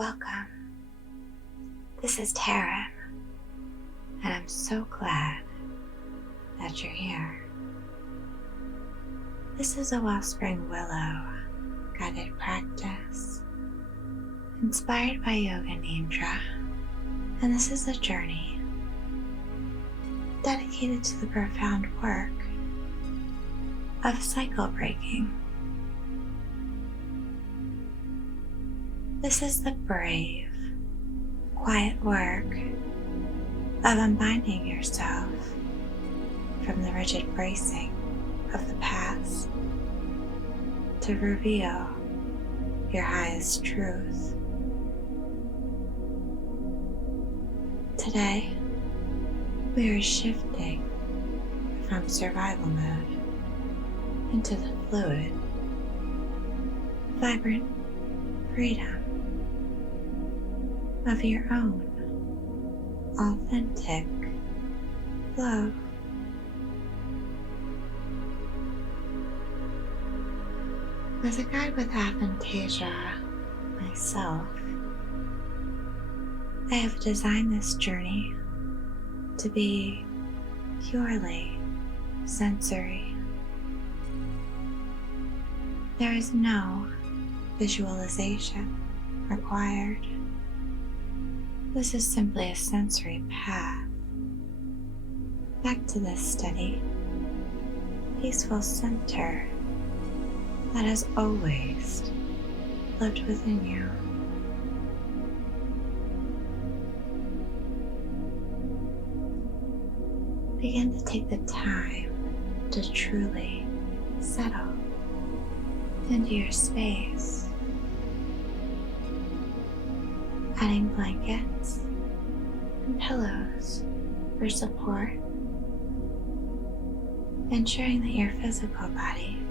Welcome. This is Tarryn, and I'm so glad that you're here. This is a Wellspring Willow guided practice inspired by Yoga Nidra, and this is a journey dedicated to the profound work of cycle breaking. This is the brave, quiet work of unbinding yourself from the rigid bracing of the past to reveal your highest truth. Today, we are shifting from survival mode into the fluid, vibrant freedom of your own authentic flow. As a guide with aphantasia myself, I have designed this journey to be purely sensory. There is no visualization required. This is simply a sensory path back to this steady, peaceful center that has always lived within you. Begin to take the time to truly settle into your space, adding blankets and pillows for support, ensuring that your physical body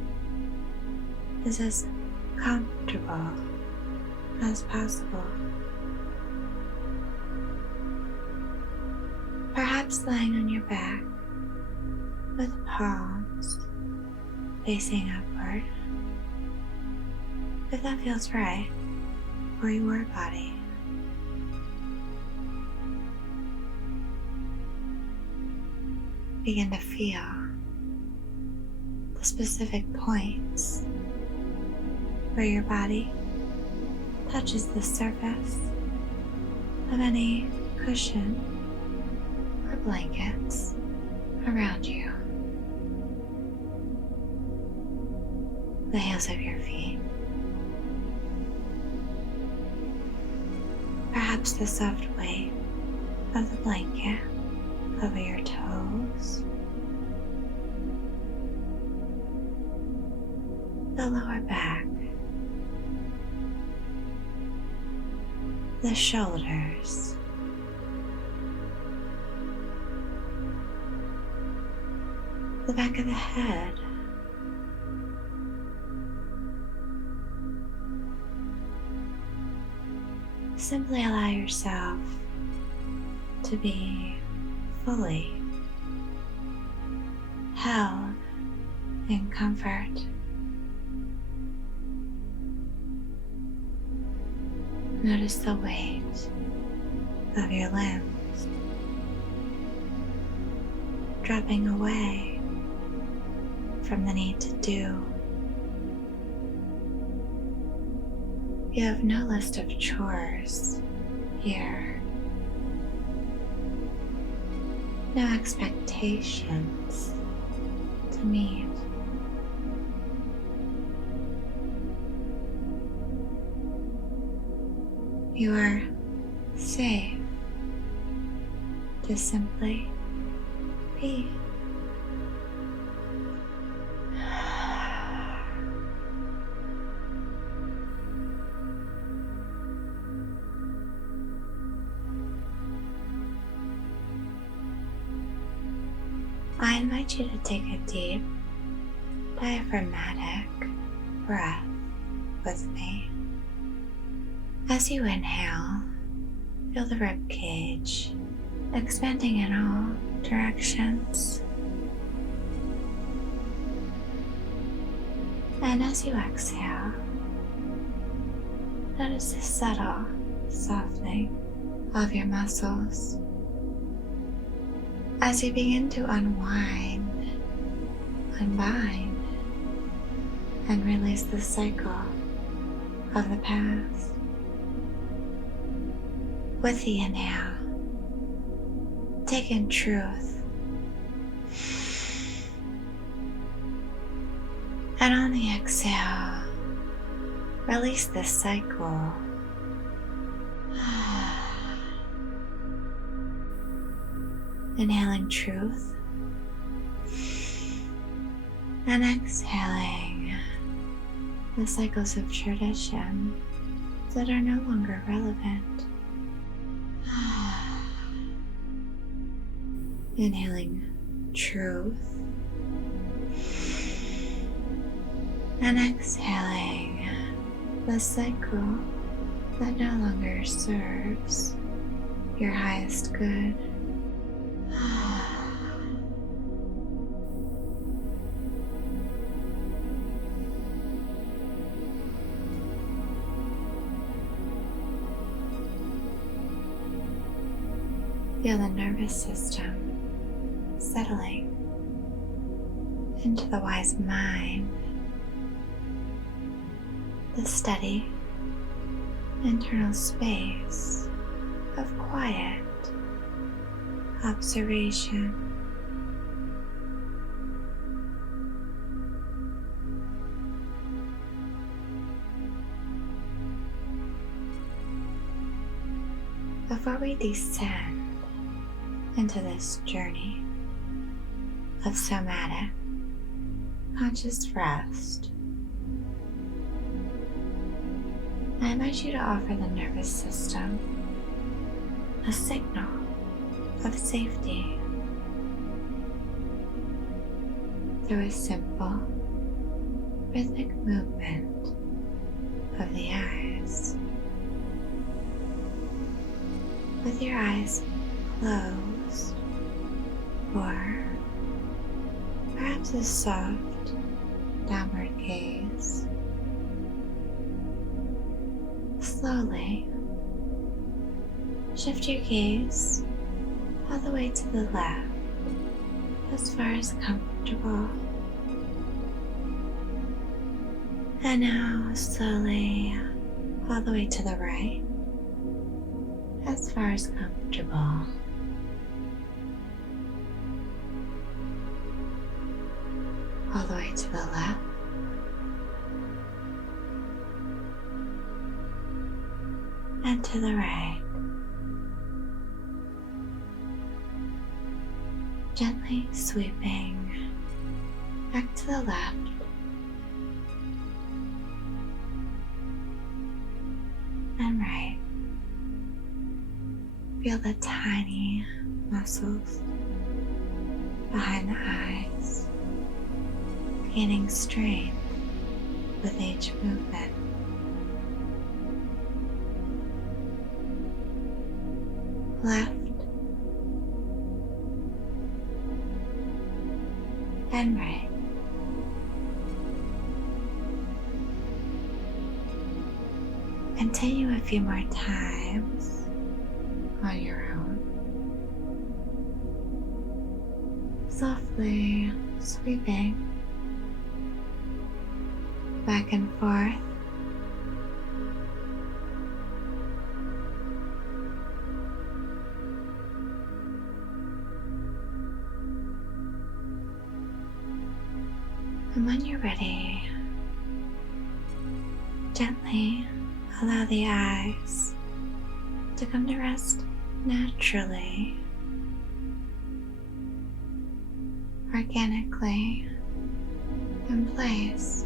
is as comfortable as possible. Perhaps lying on your back with palms facing upward, if that feels right for your body. Begin to feel the specific points where your body touches the surface of any cushion or blankets around you. The heels of your feet. Perhaps the soft weight of the blanket over your toes. The lower back. The shoulders. The back of the head. Simply allow yourself to be fully held in comfort. Notice the weight of your limbs dropping away from the need to do. You have no list of chores here, no expectations to meet. You are safe to simply be. I invite you to take a deep, diaphragmatic breath with me. As you inhale, feel the rib cage expanding in all directions. And as you exhale, notice the subtle softening of your muscles as you begin to unwind, unbind, and release the cycle of the past. With the inhale, take in truth, and on the exhale, release the cycle. Inhaling truth and exhaling the cycles of tradition that are no longer relevant. Inhaling truth and exhaling the cycle that no longer serves your highest good. Feel the nervous system settling into the wise mind, the steady internal space of quiet observation. Before we descend into this journey of somatic conscious rest, I invite you to offer the nervous system a signal of safety through a simple, rhythmic movement of the eyes. With your eyes closed, or perhaps a soft downward gaze, slowly shift your gaze all the way to the left as far as comfortable. And now slowly all the way to the right as far as comfortable. All the way to the left. And to the right. Gently sweeping back to the left. And right. Feel the tiny muscles behind the eyes gaining strength with each movement. Left and right. Continue a few more times on your own. Softly sweeping back and forth. And when you're ready, gently allow the eyes to come to rest naturally, organically, in place.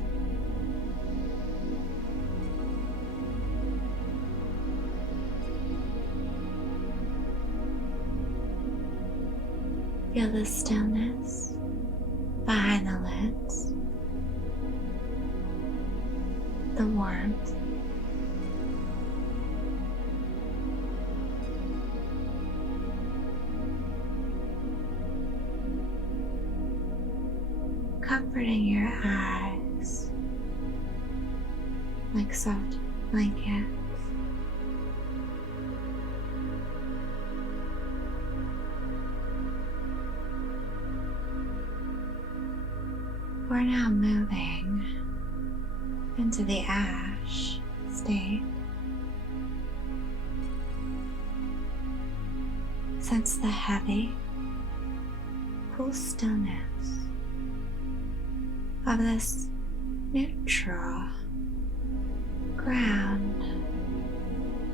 Feel the stillness behind the lids, the warmth, comforting your eyes like soft blankets. we're now moving into the ash state. Sense the heavy, cool stillness of this neutral ground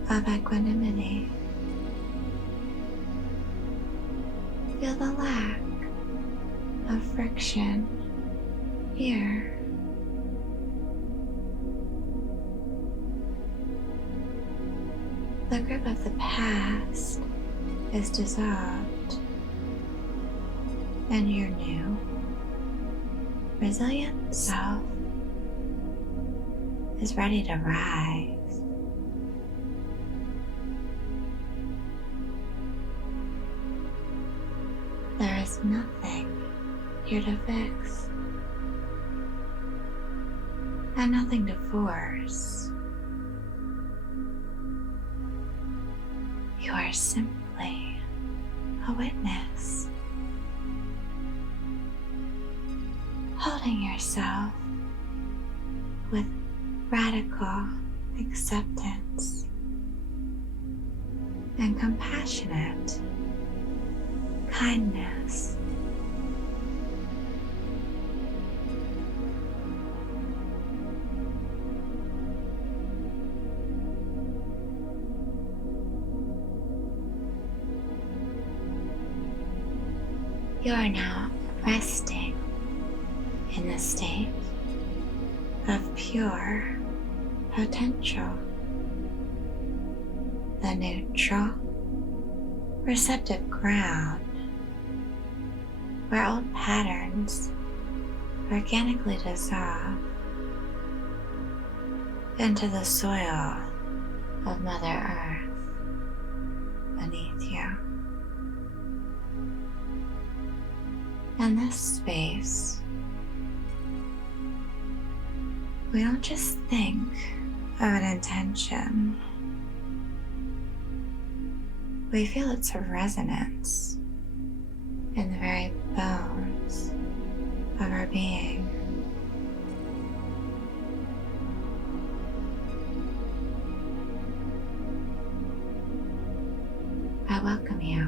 of equanimity. Feel the lack of friction here. The grip of the past is dissolved, and your new, resilient self is ready to rise. There is nothing here to fix, and nothing to force. You are simply a witness, holding yourself with radical acceptance and compassionate kindness. You are now resting in a state of pure potential. The neutral, receptive ground where old patterns organically dissolve into the soil of Mother Earth beneath you. In this space, we don't just think of an intention. We feel its resonance in the very bones of our being. I welcome you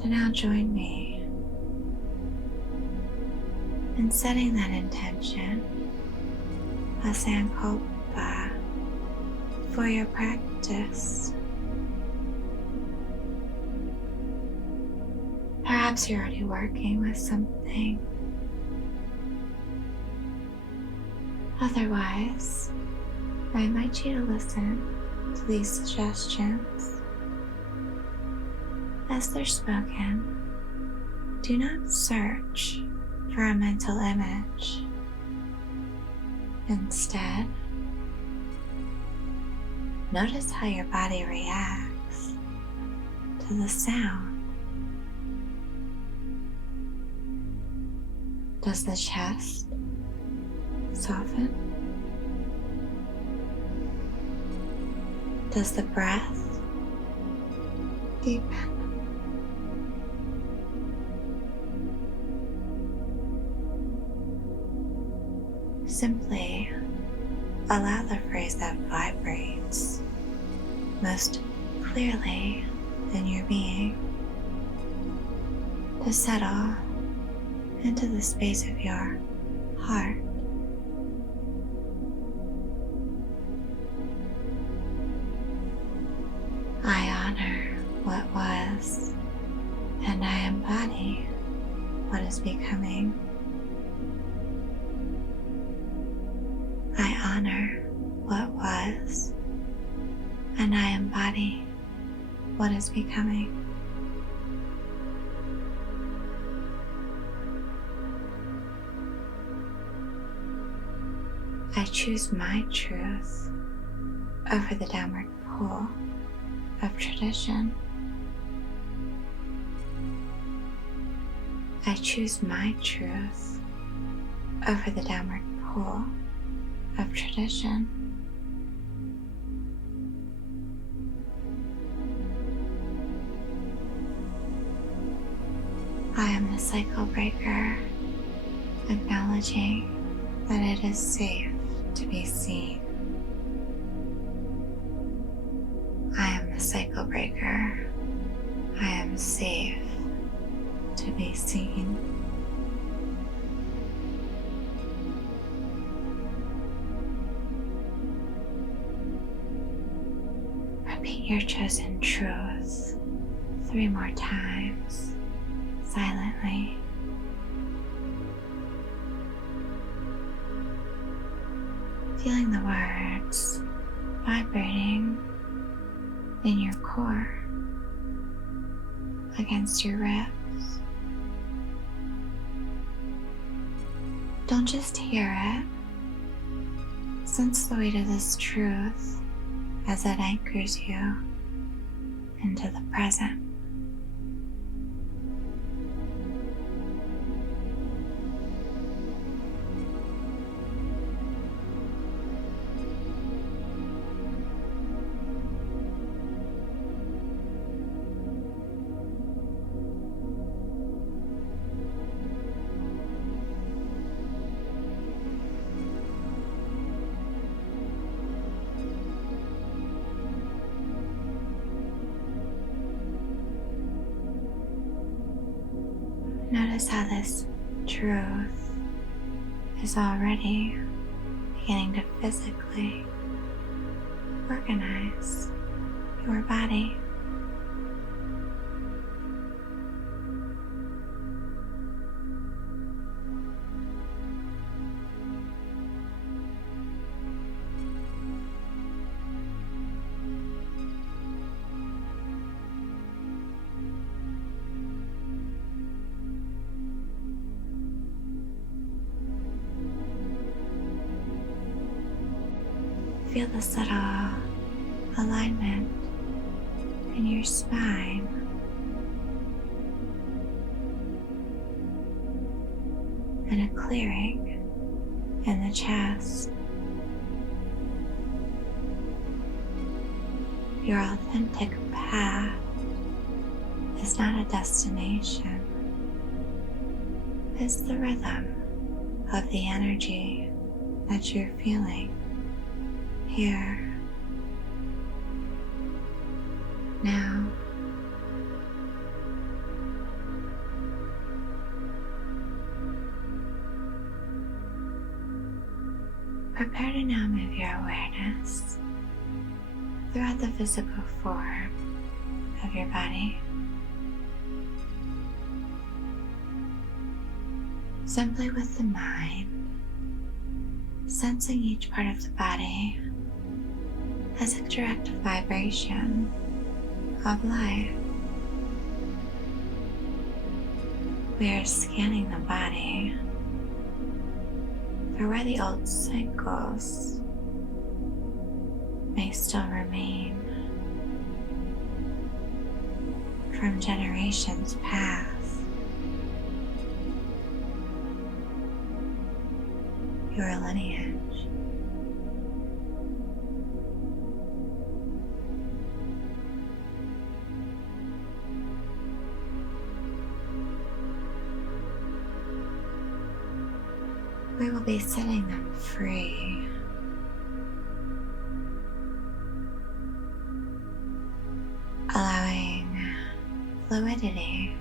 to now join me in setting that intention, a Sankalpa, for your practice. Perhaps you're already working with something. Otherwise, I invite you to listen to these suggestions as they're spoken. Do not search for a mental image. Instead, notice how your body reacts to the sound. Does the chest soften? Does the breath deepen? Simply allow the phrase that vibrates most clearly in your being to settle into the space of your heart. I honor what was, and I embody what is becoming. I honor what was, and I embody what is becoming. I choose my truth over the downward pull of tradition. I choose my truth over the downward pull of tradition. I am the cycle breaker acknowledging that it is safe to be seen. I am the cycle breaker. I am safe to be seen. Repeat your chosen truth 3 more times, silently. Feeling the words vibrating in your core, against your ribs. Don't just hear it. Sense the weight of this truth as it anchors you into the present. Notice how this truth is already beginning to physically organize your body. Feel the subtle alignment in your spine. And a clearing in the chest. Your authentic path is not a destination. It's the rhythm of the energy that you're feeling here, now. Prepare to now move your awareness throughout the physical form of your body. Simply with the mind, sensing each part of the body as a direct vibration of life. We are scanning the body for where the old cycles may still remain from generations past. Your lineage. We will be setting them free. Allowing fluidity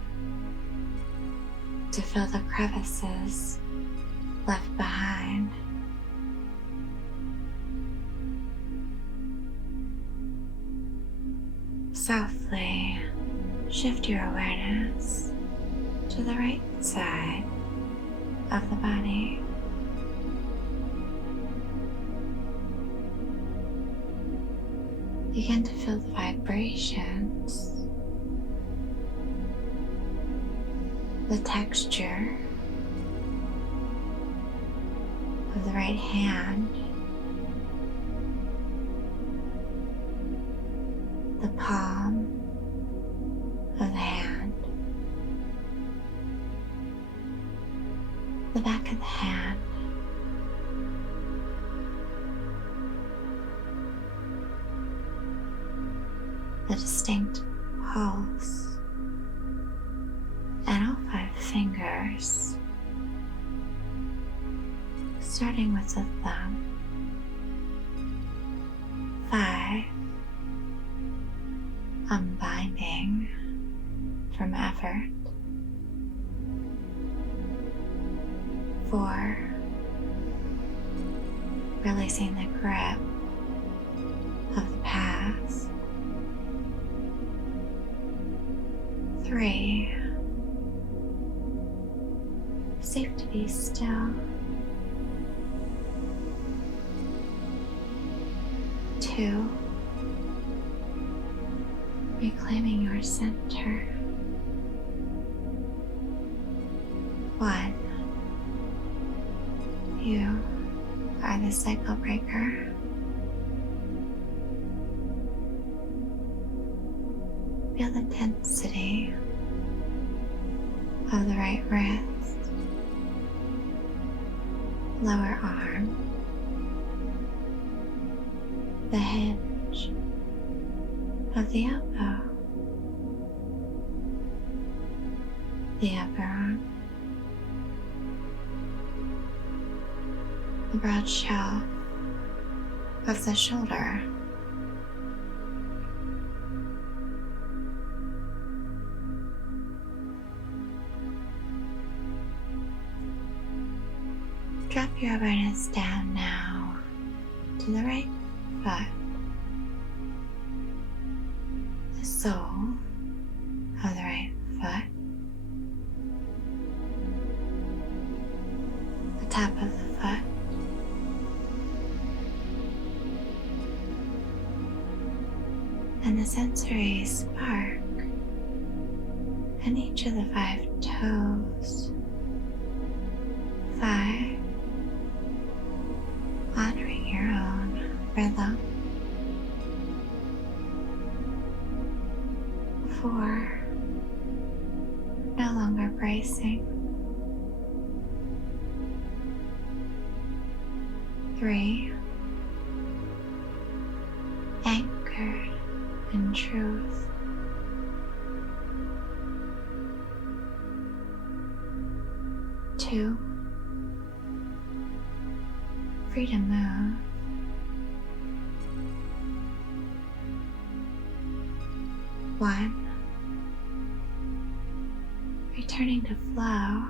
to fill the crevices left behind. Softly shift your awareness to the right side of the body. Begin to feel the vibrations, the texture of the right hand, the palm of the hand, the back of the hand, the distinct pulse, and all 5 fingers starting with the thumb. 5. Unbinding from effort. 4. Releasing the grip of the past. 3. Safe to be still. 2. Reclaiming your center. 1. You are the cycle breaker. Feel the tensity of the right wrist, lower arm, the hinge of the elbow, the upper arm, the broad shelf of the shoulder, drop your awareness down now to the right foot, the sole of the right foot, the top of the foot, and the sensory spark in each of the 5 toes. 5. Honoring your own rhythm. 4. No longer bracing. 3. Anchored in truth. 2. Free to move. 1. Returning to flow.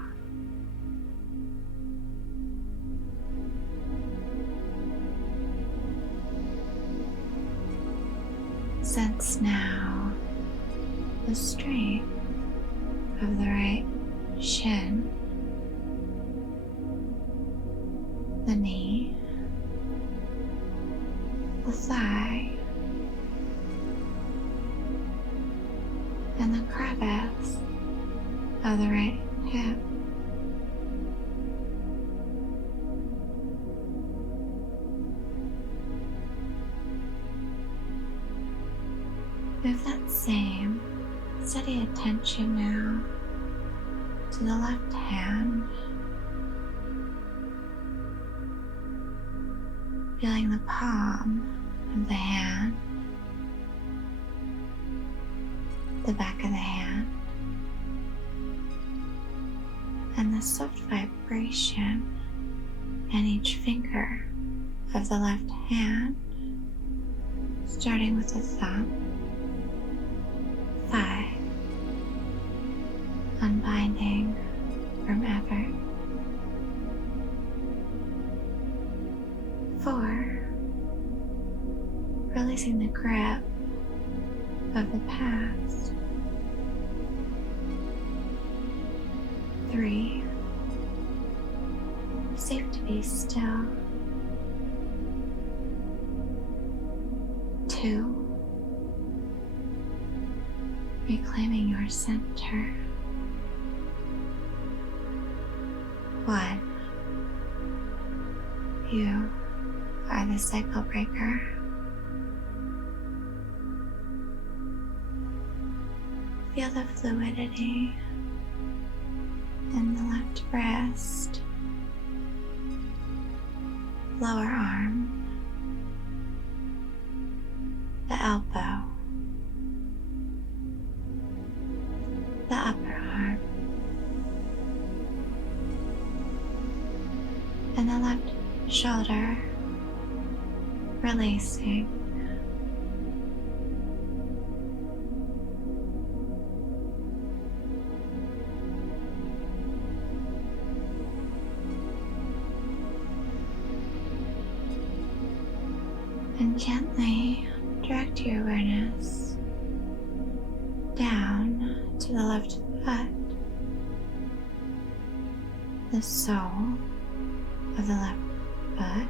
'Sense now the strength of the right shin, the knee, the thigh, and the crevice of the right hip. Move that same steady attention now to the left hand, feeling the palm of the hand, the back of the hand, and the soft vibration in each finger of the left hand, starting with the thumb. 5. Unbinding from effort. 4. Releasing the grip of the past. 3. Safe to be still. 2. Reclaiming your center. 1. You are the cycle breaker. Feel the fluidity in the left wrist, lower arm, the elbow, the upper arm, and the left shoulder, releasing. And gently direct your awareness down to the left foot, the sole of the left foot,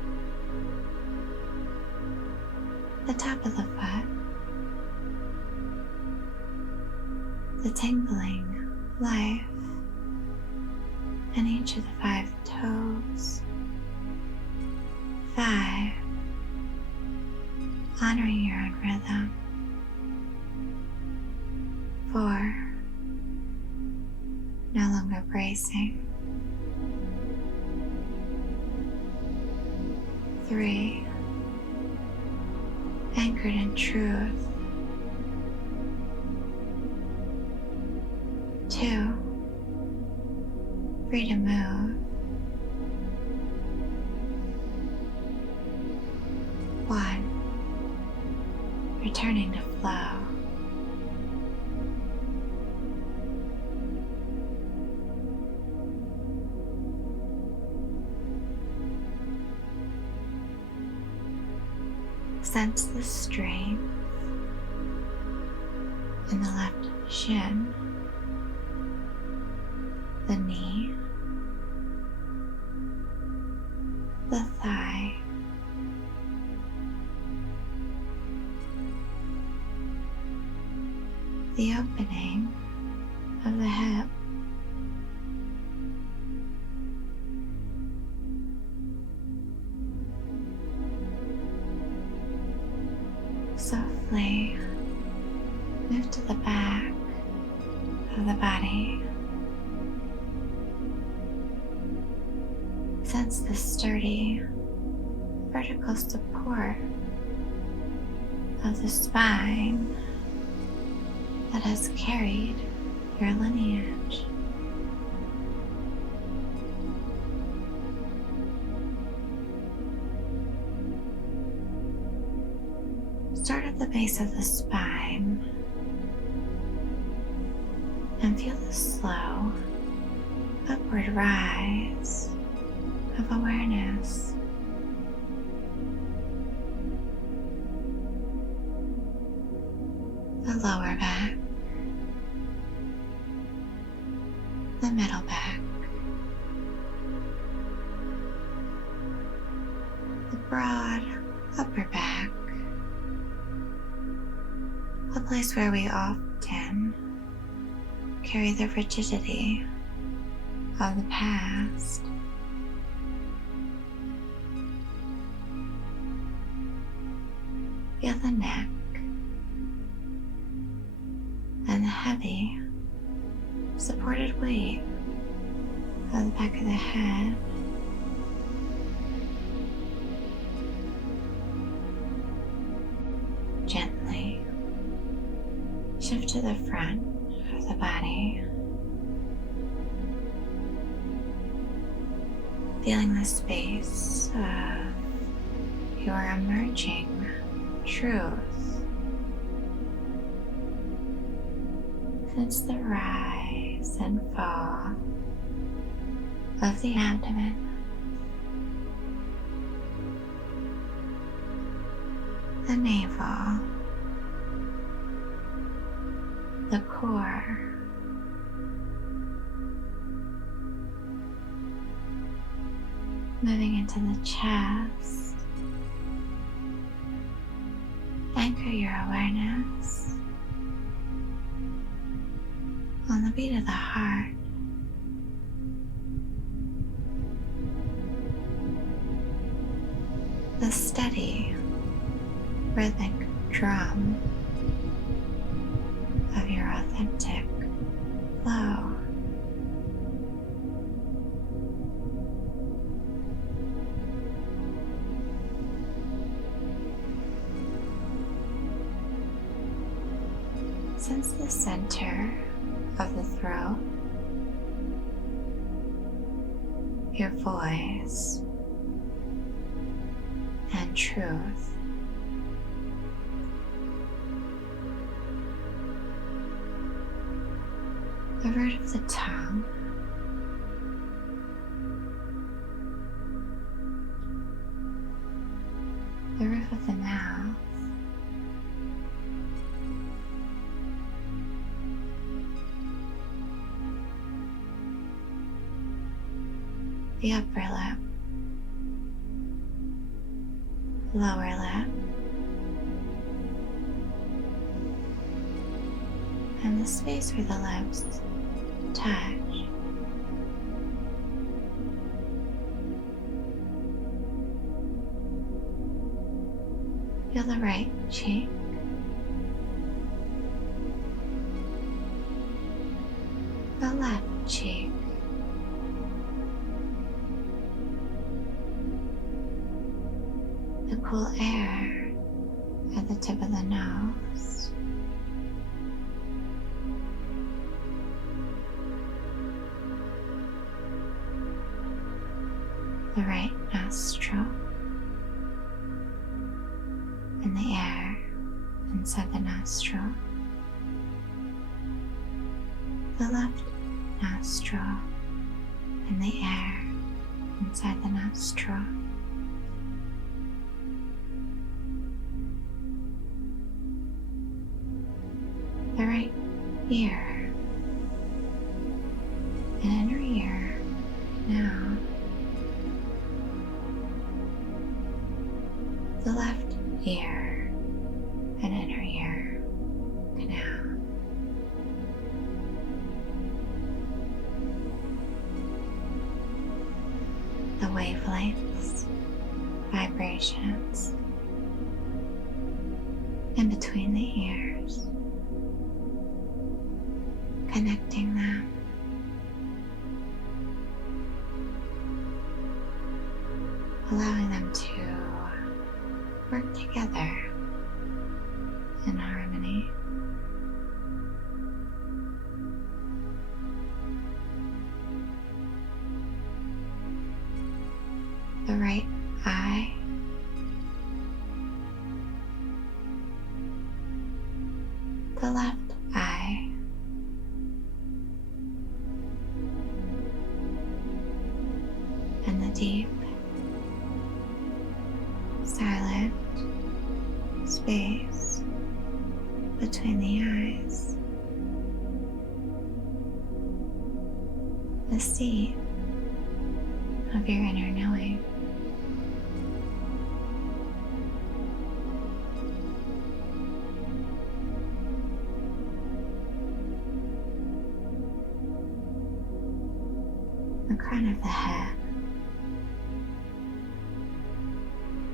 the top of the foot, the tingling life, and each of the 5 toes. 5, honoring your own rhythm. 4, no longer bracing. 3, anchored in truth. 2, free to move. 1, returning to flow. Sense the strength in the left shin, the knee, the thigh, the opening of the hip, softly move to the back of the body. Sense the sturdy vertical support of the spine that has carried your lineage. Start at the base of the spine and feel the slow upward rise of awareness. The lower back, the middle back, the broad upper back, a place where we often carry the rigidity of the past. Feel the neck and the heavy, supported weight of the back of the head. Gently shift to the front of the body, feeling the space of your emerging truth. Sense the rise and fall of the abdomen, the navel, the core, moving into the chest. Anchor your awareness on the beat of the heart. The steady, rhythmic drum of your authentic flow. Sense the center of the throat, your voice and truth. The root of the tongue, the roof of the mouth, the upper lip, lower lip, and the space where the lips touch. Feel the right cheek, the left cheek, the cool air at the tip of the nose, the right nostril, and the air inside the nostril, the left nostril, and the air inside the nostril, the right ear, and inner ear now, the left ear and inner ear canal, the wavelengths, vibrations in between the ears, connecting them, allowing them to work together in harmony. The right eye, the left eye, and the deep, silent space between the eyes, the seat of your inner knowing. The crown of the head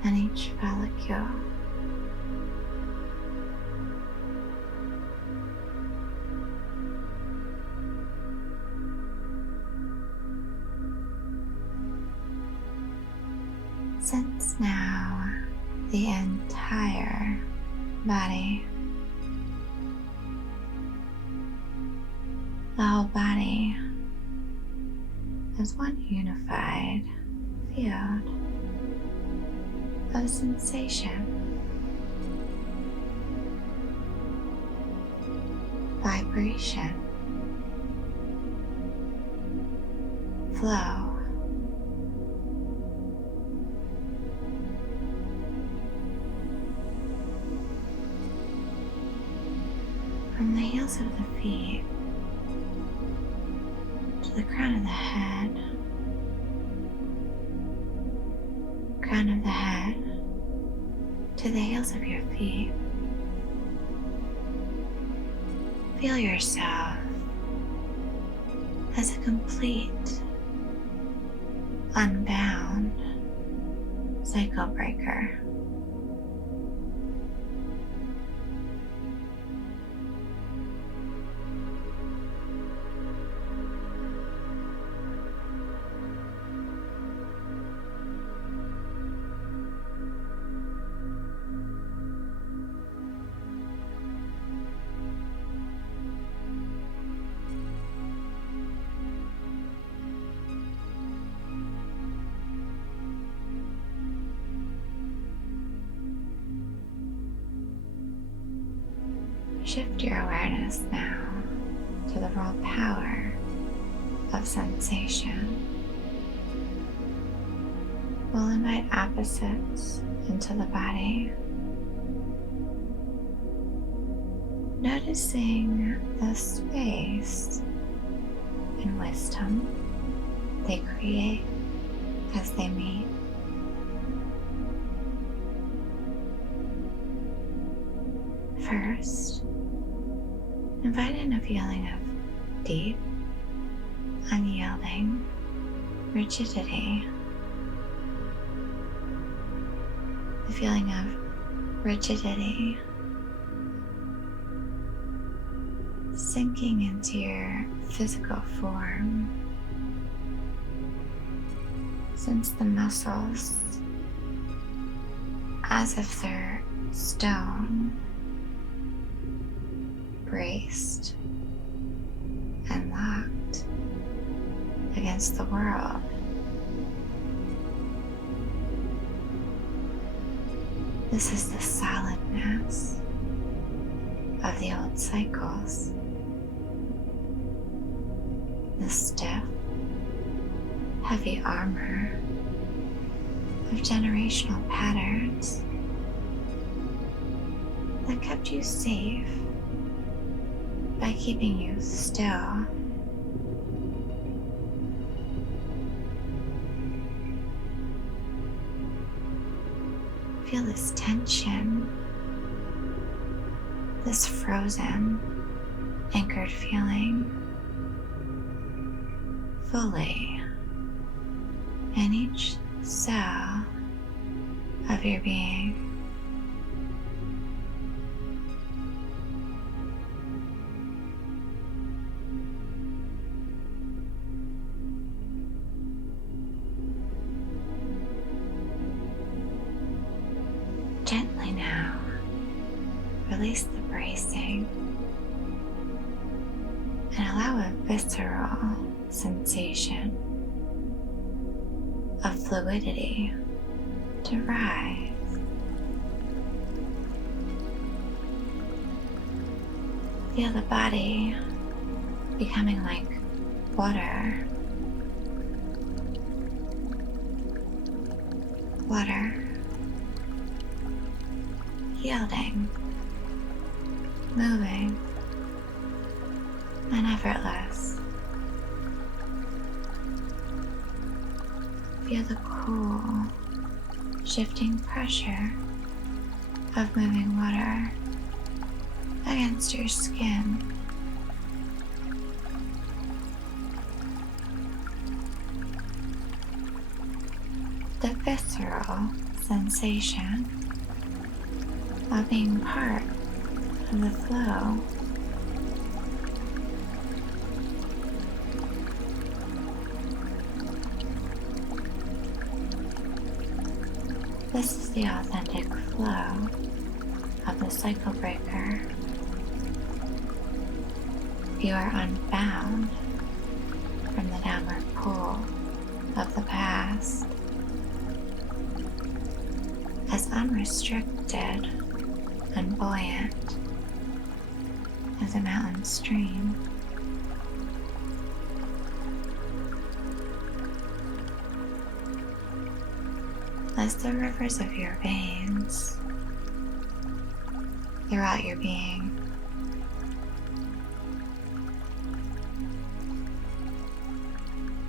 and each follicle. Sense now the entire body. The whole body as one unified field of sensation, vibration, flow. From the heels of the feet to the crown of the head, crown of the head to the heels of your feet. Feel yourself as a complete, unbound cycle breaker. Shift your awareness now to the raw power of sensation. We'll invite opposites into the body, noticing the space and wisdom they create as they meet. First, invite in a feeling of deep, unyielding rigidity. The feeling of rigidity sinking into your physical form. Sense the muscles as if they're stone, braced and locked against the world. This is the solidness of the old cycles, the stiff, heavy armor of generational patterns that kept you safe by keeping you still. Feel this tension, this frozen, anchored feeling fully in each cell of your being. Gently now, release the bracing and allow a visceral sensation of fluidity to rise. Feel the body becoming like water. Water. Yielding, moving, and effortless. Feel the cool, shifting pressure of moving water against your skin. The visceral sensation of being part of the flow. This is the authentic flow of the cycle breaker. You are unbound from the downward pull of the past, as unrestricted and buoyant as a mountain stream. As the rivers of your veins throughout your being,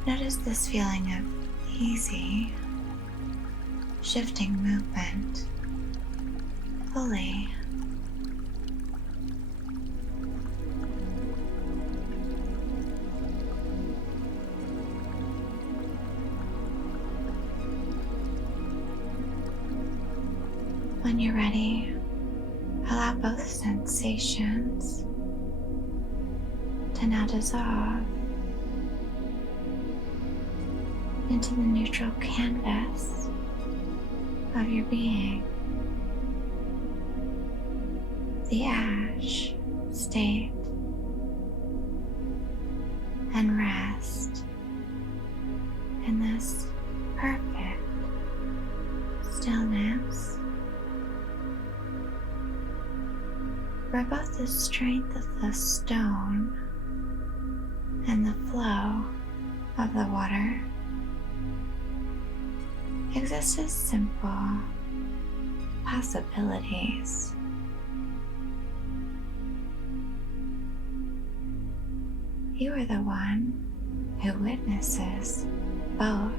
notice this feeling of easy, shifting movement fully. When you're ready, allow both sensations to now dissolve into the neutral canvas of your being, the ash state, and rest in this perfect stillness. where both the strength of the stone and the flow of the water exist as simple possibilities. You are the one who witnesses both.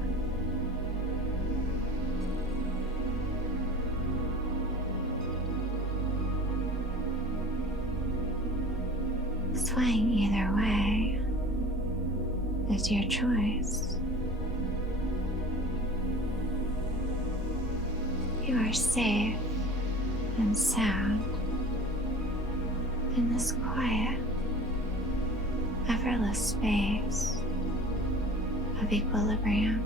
Swaying either way is your choice. You are safe and sound in this quiet, effortless space of equilibrium.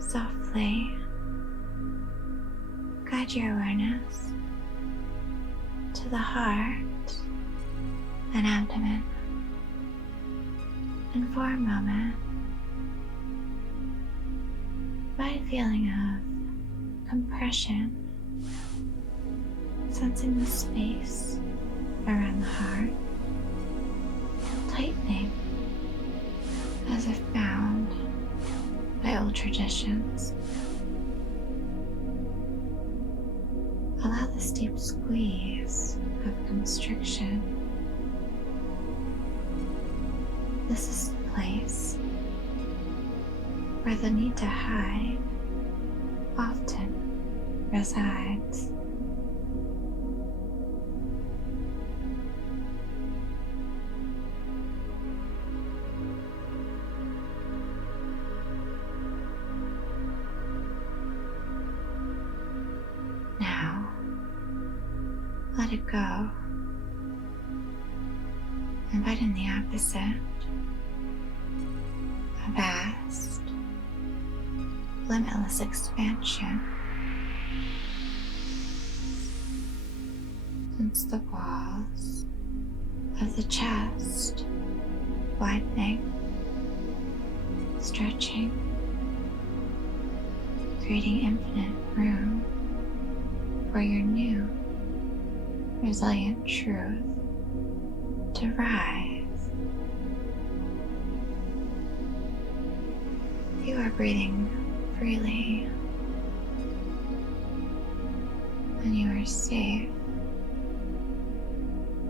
Softly guide your awareness to the heart and abdomen, and for a moment, find a feeling of compression, sensing the space around the heart, tightening as if bound by old traditions. Allow this deep squeeze of constriction. This is the place where the need to hide often resides. Let it go. Invite in the opposite. A vast, limitless expansion. Sense the walls of the chest widening, stretching, creating infinite room for your new resilient truth to rise. You are breathing freely, and you are safe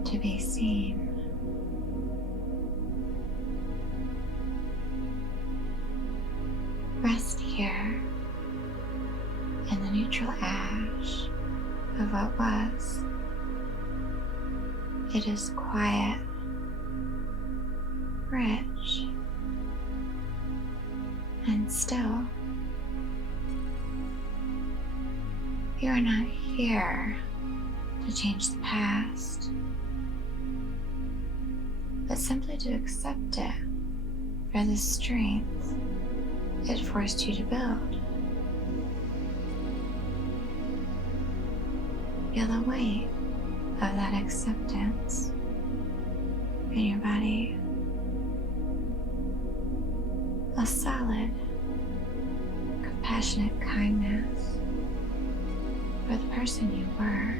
to be seen. Rest here in the neutral ash of what was. It is quiet, rich, and still. You are not here to change the past, but simply to accept it for the strength it forced you to build. Feel the weight of that acceptance in your body. A solid, compassionate kindness for the person you were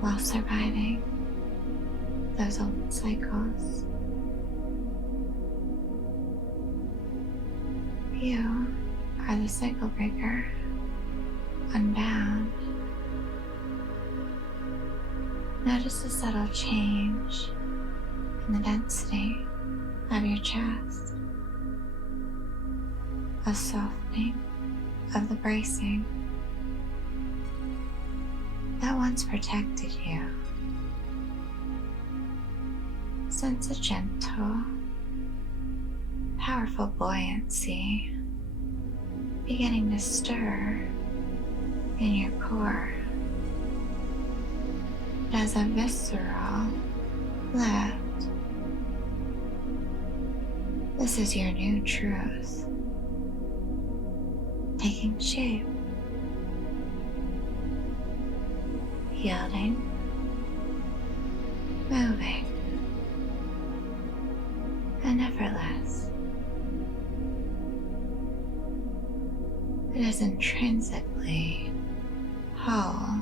while surviving those old cycles. You are the cycle breaker, unbound. Notice the subtle change in the density of your chest, a softening of the bracing that once protected you. Sense a gentle, powerful buoyancy beginning to stir in your core. It has a visceral lift. This is your new truth, taking shape, yielding, moving, and effortless. It is intrinsically whole,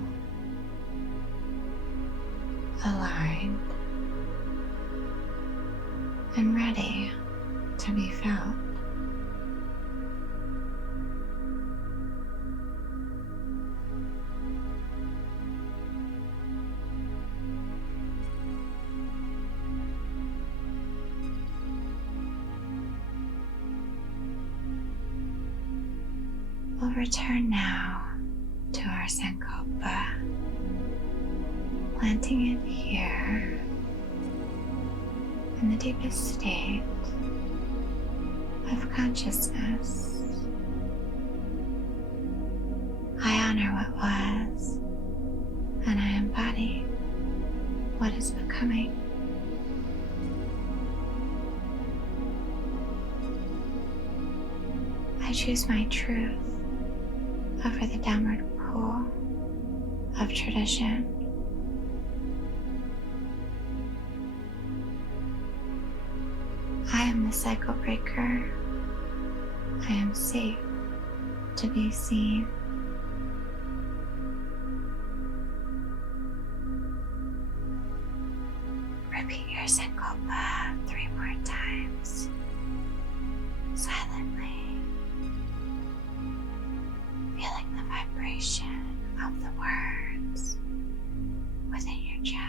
aligned, and ready to be felt. We'll return now to our Sankalpa, planting it here in the deepest state of consciousness. I honor what was, and I embody what is becoming. I choose my truth over the downward pull of tradition. I am the cycle breaker. I am safe to be seen. Repeat your Sankalpa 3 more times, silently, feeling the vibration of the words within your chest.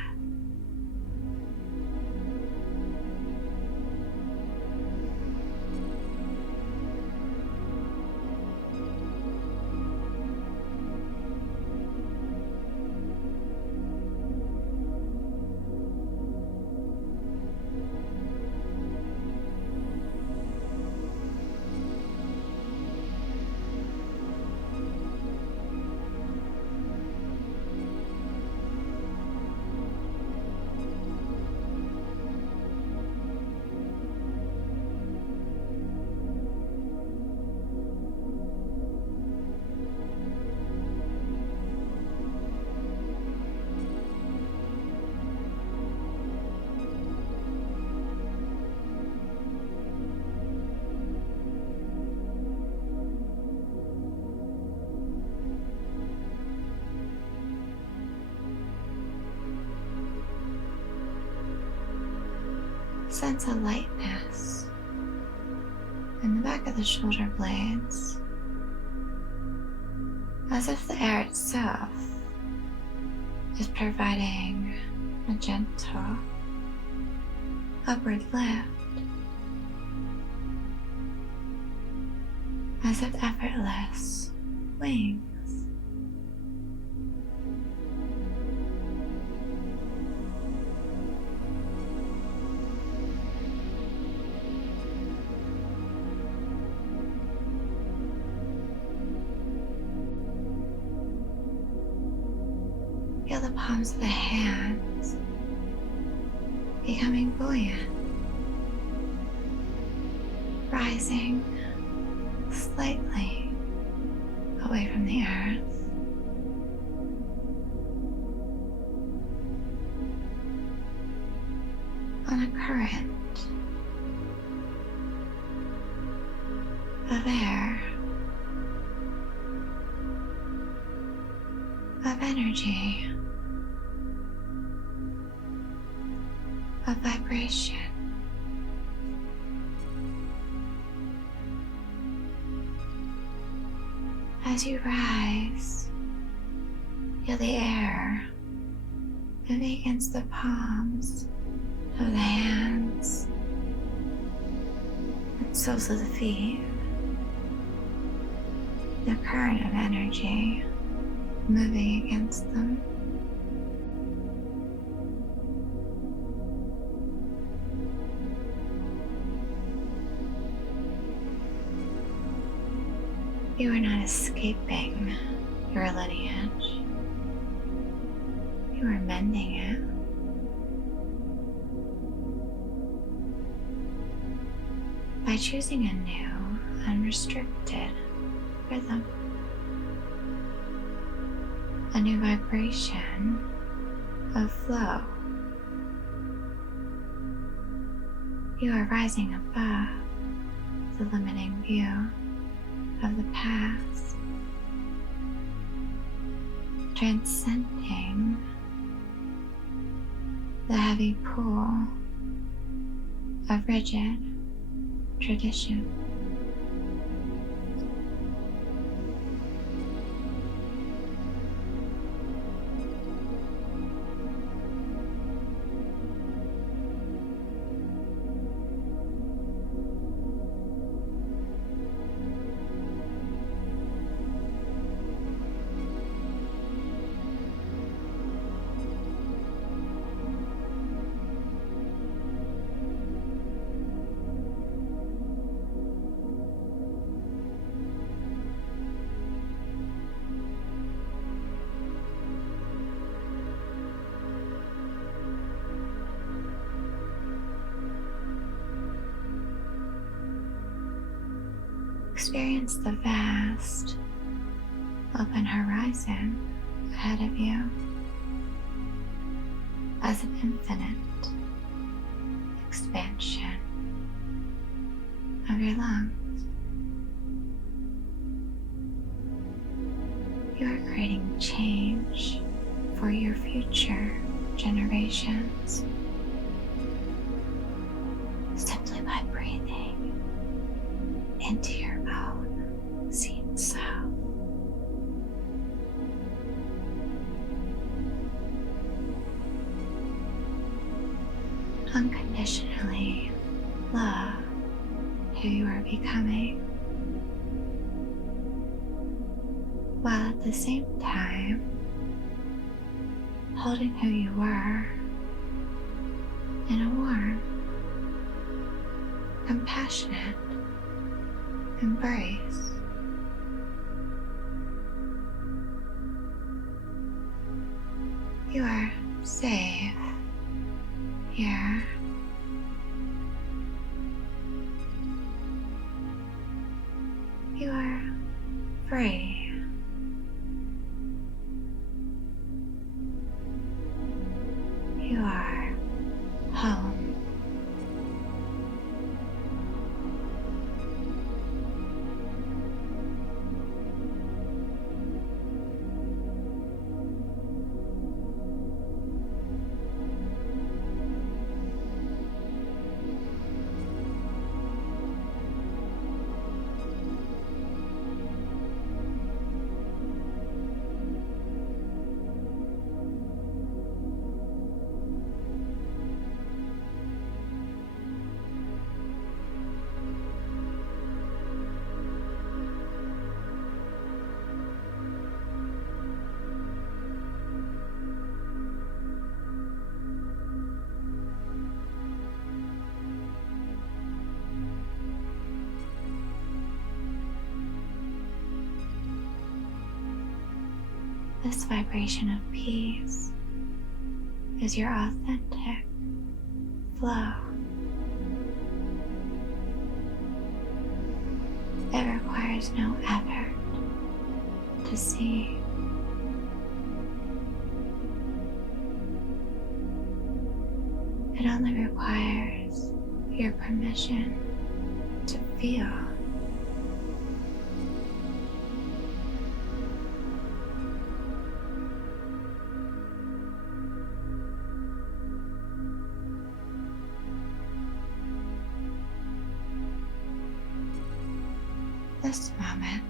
Sense a lightness in the back of the shoulder blades, as if the air itself is providing a gentle upward lift, as if effortless wings. Feel the palms of the hands becoming buoyant, rising slightly away from the earth. On a current of air, of energy, of vibration. As you rise, feel the air moving against the palms of the hands and soles of the feet. The current of energy moving against them. You are not escaping your lineage. You are mending it. By choosing a new, unrestricted rhythm. A new vibration of flow. You are rising above the limiting view of the past, transcending the heavy pull of rigid tradition. Experience the vast, open horizon ahead of you as an infinite expansion of your lungs. You are creating change for your future generations simply by breathing into your own seen self. Unconditionally love who you are becoming, while at the same time holding who you were in a warm, compassionate embrace. You are safe here. You are free. You are home. This vibration of peace is your authentic flow. It requires no effort to see. It only requires your permission to feel. This moment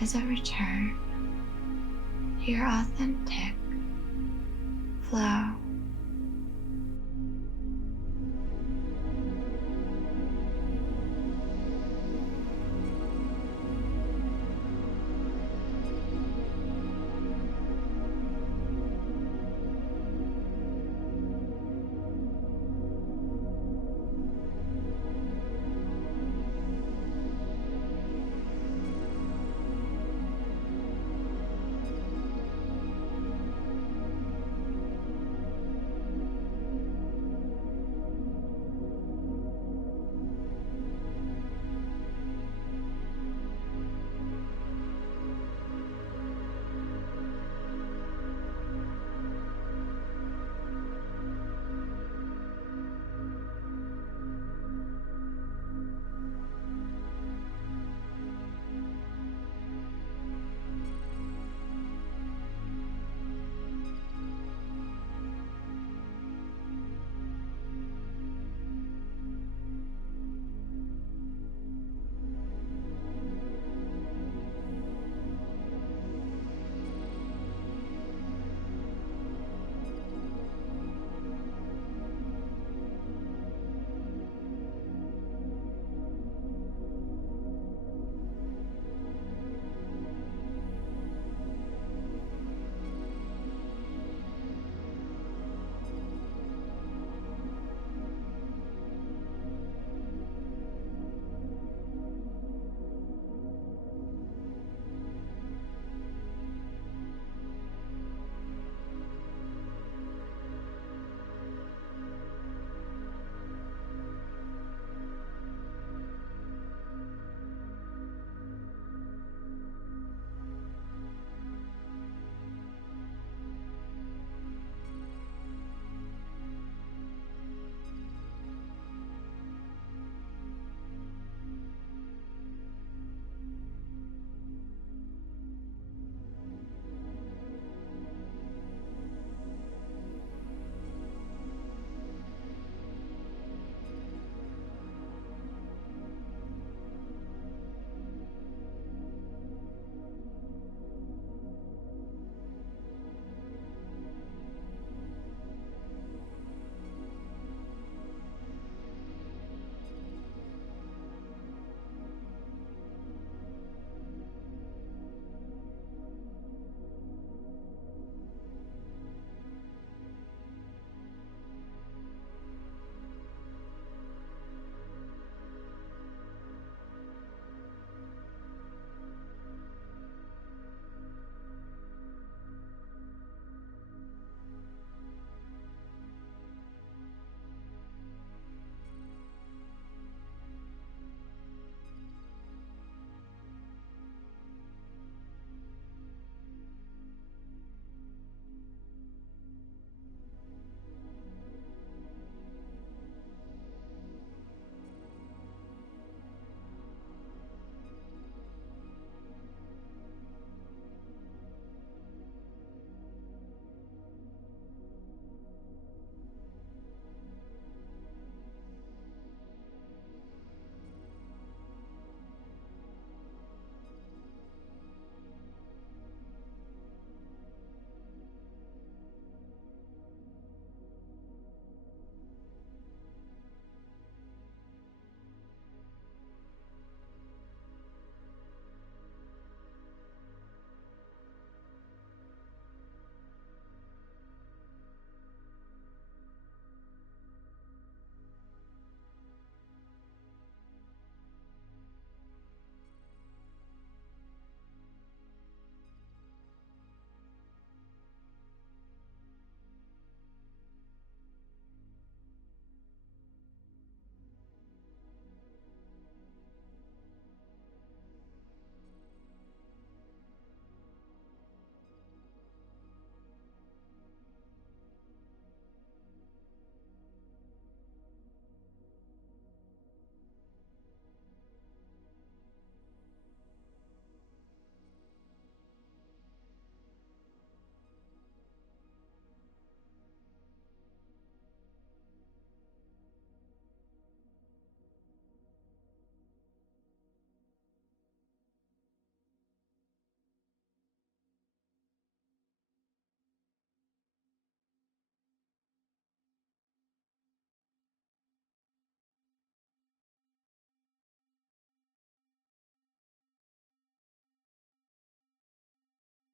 is a return to your authentic flow.